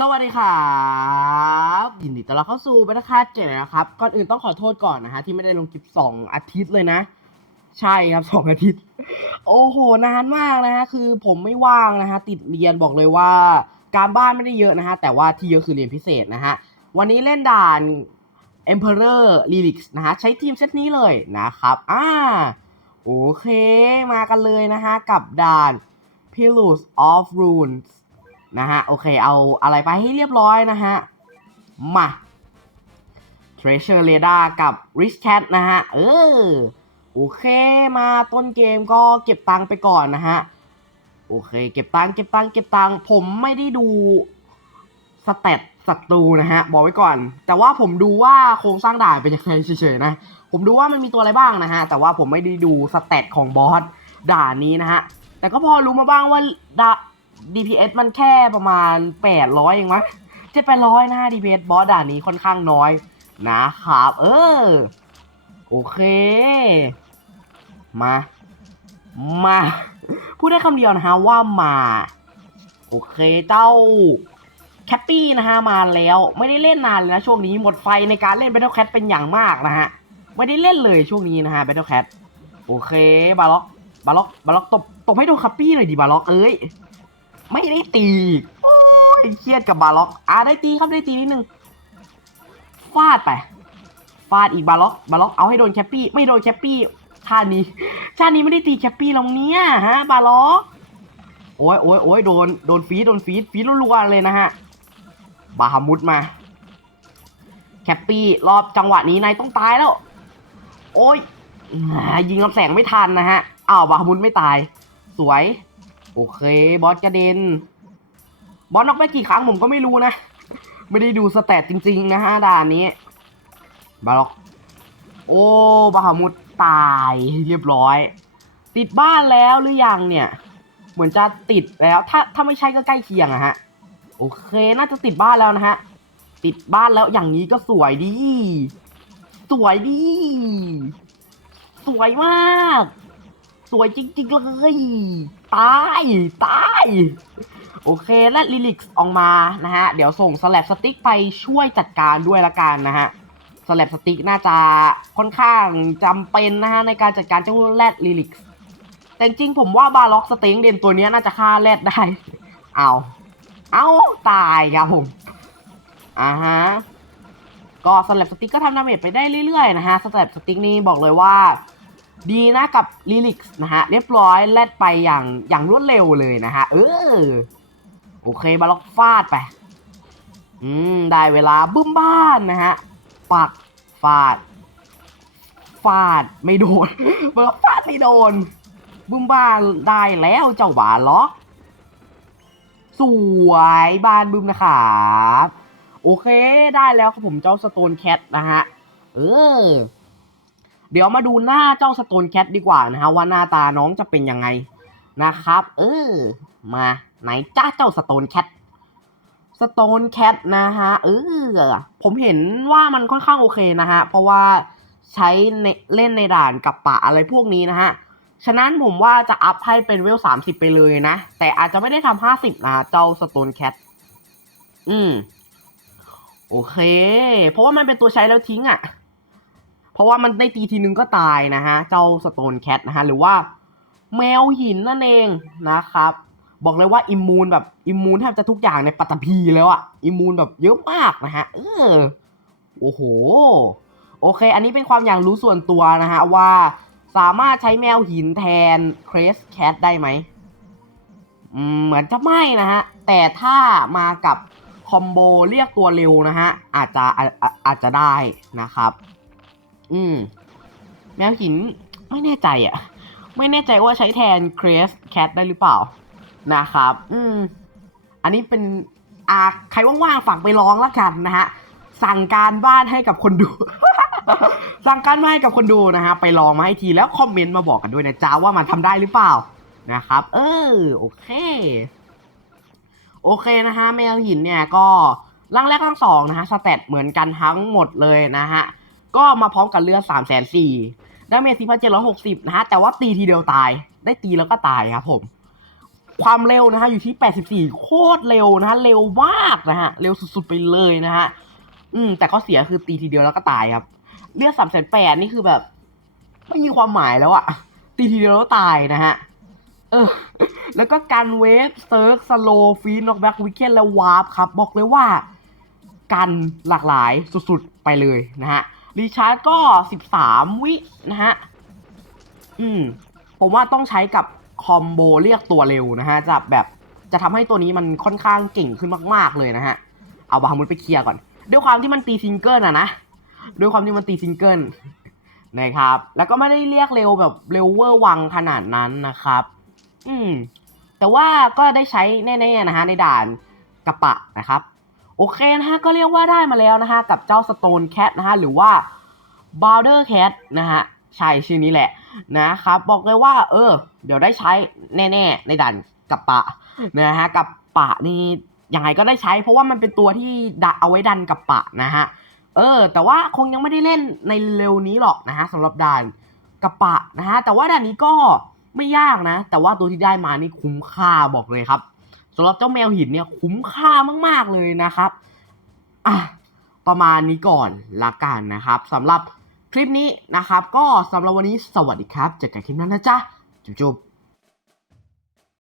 สวัสดีครับยินดีต้อนรับเข้าสู่บรรทัดคาเจ็ดนะครับ ก่อนอื่นต้องขอโทษก่อนนะฮะที่ไม่ได้ลงคลิปสองอาทิตย์เลยนะ ใช่ครับสองอาทิตย์ โอ้โหนานมากนะฮะคือผมไม่ว่างนะฮะติดเรียนบอกเลยว่า การบ้านไม่ได้เยอะนะฮะแต่ว่าที่เยอะคือเรียนพิเศษนะฮะวันนี้เล่นด่าน Emperor Lyrics นะฮะใช้ทีมเซตนี้เลยนะครับอ่าโอเคมากันเลยนะฮะกับด่าน Pillars of Runes นะฮะ โอเค เอาอะไรไปให้เรียบร้อยนะฮะ มา Treasure Radar กับ Rich Cat นะฮะ เออ โอเค มาต้นเกมก็เก็บตังค์ไปก่อนนะฮะ โอเค เก็บตังค์เก็บตังค์เก็บตังค์ผมไม่ได้ดูสเตตศัตรูนะฮะ บอกไว้ก่อน แต่ว่าผมดูว่าโครงสร้างด่านเป็นยังไงเฉยๆนะ ผมดูว่ามันมีตัวอะไรบ้างนะฮะ แต่ว่าผมไม่ได้ดูสเตตของบอสด่านนี้นะฮะ แต่ก็พอรู้มาบ้างว่าดา DPS มันแค่ประมาณ 800เองมั้งเจ็ดแปดร้อยนะ DPS บอสด่านนี้ค่อนข้างน้อยนะครับ เออ โอเค มา มา พูดได้คำเดียวนะฮะว่ามา โอเคเจ้าแคปปี้นะฮะมาแล้วไม่ได้เล่นนานเลยนะช่วงนี้หมดไฟในการเล่น Battle Cat เป็นอย่างมากนะฮะ ไม่ได้เล่นเลยช่วงนี้นะฮะ Battle Cat โอเคบาล็อกบาล็อกบาล็อกตบตบให้โดนแคปปี้หน่อยดิบาล็อกเอ้ย ไม่ได้ตี โอ้ยเครียดกับบาล็อก อ่าได้ตีครับได้ตีนิดนึง ฟาดไป ฟาดอีกบาล็อก บาล็อกเอาให้โดนแคปปี้ ไม่โดนแคปปี้ชาตินี้ ชาตินี้ไม่ได้ตีแคปปี้ล้วเนี่ยฮะ บาล็อก โอ้ยโอ้ยโอ้ยโดน โดนฟีดโดนฟีดฟีดรัวๆเลยนะฮะ บาฮามุดมา แคปปี้รอบจังหวะนี้นายต้องตายแล้ว โอ้ยยิงลำแสงไม่ทันนะฮะ อ้าวบาฮามุดไม่ตาย สวย โอเค บอสกระเด็น บอสน็อกไปกี่ครั้งผมก็ไม่รู้นะ ไม่ได้ดูสแตทจริงๆนะฮะด่านนี้บาล็อก โอ้บาฮามุดตายเรียบร้อย ติดบ้านแล้วหรือยังเนี่ย เหมือนจะติดแล้ว ถ้าถ้าไม่ใช่ก็ใกล้เคียงอะฮะ โอเคน่าจะติดบ้านแล้วนะฮะ ติดบ้านแล้วอย่างนี้ก็สวยดี สวยดี สวยมาก สวยจริง ๆ เลย ตาย ตาย โอเคและลิลิกออกมานะฮะ เดี๋ยวส่งสลับสติ๊กไปช่วยจัดการด้วยละกันนะฮะสลับสติ๊กน่าจะค่อนข้างจำเป็นนะฮะ ในการจัดการเจ้าแรดลิลิกแต่จริงผมว่าบาล็อกสเต็งเด่นตัวนี้น่าจะฆ่าแรดได้ เอาเอาตายครับผมอ่าฮะก็สลับสติ๊กก็ทำดาเมจไปได้เรื่อยๆนะฮะสลับสติ๊กนี่บอกเลยว่า ดีนะกับลิลิกนะฮะ เรียบร้อยแลดไปอย่างอย่างรวดเร็วเลยนะฮะ เออ โอเคบาล็อกฟาดไป อืม ได้เวลาบึ้มบ้านนะฮะ ปักฟาด ฟาดไม่โดนบาล็อกฟาดไม่โดน บึ้มบ้านได้แล้วเจ้าบาล็อกสวยบ้านบึ้มนะครับโอเคได้แล้วครับผมเจ้าสโตนแคทนะฮะ เออ เดี๋ยวมาดูหน้าเจ้าสโตนแคทดีกว่านะฮะว่าหน้าตาน้องจะเป็นยังไงนะครับ เออ มาไหนจ้าเจ้าสโตนแคทสโตนแคทนะฮะเออผมเห็นว่ามันค่อนข้างโอเคนะฮะเพราะว่าใช้ในเล่นในด่านกับป่าอะไรพวกนี้นะฮะฉะนั้นผมว่าจะอัพให้เป็นเวลสามสิบไปเลยนะ แต่อาจจะไม่ได้ทำห้าสิบนะเจ้าสโตนแคทอืม โอเค เพราะว่ามันเป็นตัวใช้แล้วทิ้งอะ่ะ เพราะว่ามันได้ตีทีนึงก็ตายนะฮะ เจ้าสโตนแคทนะฮะ หรือว่าแมวหินนั่นเองนะครับ บอกเลยว่าอิมมูนแบบอิมมูนแทบจะทุกอย่างในปัตตภีแล้วอะอิมมูนแบบเยอะมากนะฮะเออโอ้โห โอเค อันนี้เป็นความอย่างรู้ส่วนตัวนะฮะ ว่าสามารถใช้แมวหินแทนเครสแคทได้ไหมเหมือนจะไม่นะฮะ แต่ถ้ามากับคอมโบเรียกตัวเร็วนะฮะ อาจจะอออาจจะได้นะครับ อืมแมวหินไม่แน่ใจอะ่ะ ไม่แน่ใจว่าใช้แทนเครสแคทได้หรือเปล่า นะครับ อืม อันนี้เป็นอ่าใครว่างๆฝากไปลองแล้วกันนะฮะ สั่งการบ้านให้กับคนดู สั่งการบ้านให้กับคนดูนะฮะ ไปลองมาให้ทีแล้วคอมเมนต์มาบอกกันด้วยนะจ๊ะว่ามันทำได้หรือเปล่า นะครับ เออ โอเค โอเคนะฮะแมวหินเนี่ยก็ร่างแรกร่างสองนะฮะสเตตเหมือนกันทั้งหมดเลยนะฮะ ก็มาพร้อมกับเลือดสามแสนสี่ดาเมจสี่พันเจ็ดร้อยหกสิบนะฮะ แต่ว่าตีทีเดียวตาย ได้ตีแล้วก็ตายครับผม ความเร็วนะฮะอยู่ที่84โคตรเร็วนะฮะ เร็วมากนะฮะ เร็วสุดๆไปเลยนะฮะ อืม แต่ข้อเสียคือตีทีเดียวแล้วก็ตายครับ เลือดสามแสนแปดนี่คือแบบ ไม่มีความหมายแล้วอะตีทีเดียวแล้วตายนะฮะ เออ แล้วก็การเวฟเซิร์กสโลฟีนอกแบ็กวิกเคนและวาร์ปครับ บอกเลยว่ากันหลากหลายสุดๆไปเลยนะฮะ รีชาร์จก็13วินะฮะ อืม ผมว่าต้องใช้กับคอมโบเรียกตัวเร็วนะฮะ จะแบบจะทำให้ตัวนี้มันค่อนข้างเก่งขึ้นมาก ๆ เลยนะฮะ เอาบาฮามุดไปเคลียร์ก่อน ด้วยความที่มันตีซิงเกิลอะนะ ด้วยความที่มันตีซิงเกิลนะครับ แล้วก็ไม่ได้เรียกเร็วแบบเร็วเวอร์วังขนาดนั้นนะครับ อืม แต่ว่าก็ได้ใช้แน่ๆนะฮะในด่านกระปะนะครับ โอเคนะฮะก็เรียกว่าได้มาแล้วนะฮะกับเจ้า Stone Cat นะฮะหรือว่า Boulder Cat นะฮะใช่ชื่อนี้แหละนะครับบอกเลยว่า เออ เดี๋ยวได้ใช้แน่ๆในด่านกับปะนะฮะกับปะนี่ยังไงก็ได้ใช้ เพราะว่ามันเป็นตัวที่ดะเอาไว้ดันกับปะนะฮะเออ แต่ว่าคงยังไม่ได้เล่นในเร็วนี้หรอกนะฮะสำหรับด่านกับปะนะฮะแต่ว่าด่านนี้ก็ไม่ยากนะ แต่ว่าตัวที่ได้มานี่คุ้มค่าบอกเลยครับ สำหรับเจ้าแมวหินเนี่ยคุ้มค่ามาก ๆ เลยนะครับอะประมาณนี้ก่อนละกันนะครับสำหรับคลิปนี้นะครับ ก็สำหรับวันนี้สวัสดีครับเจอกันคลิปหนั้นนะจ๊ะจุ๊บ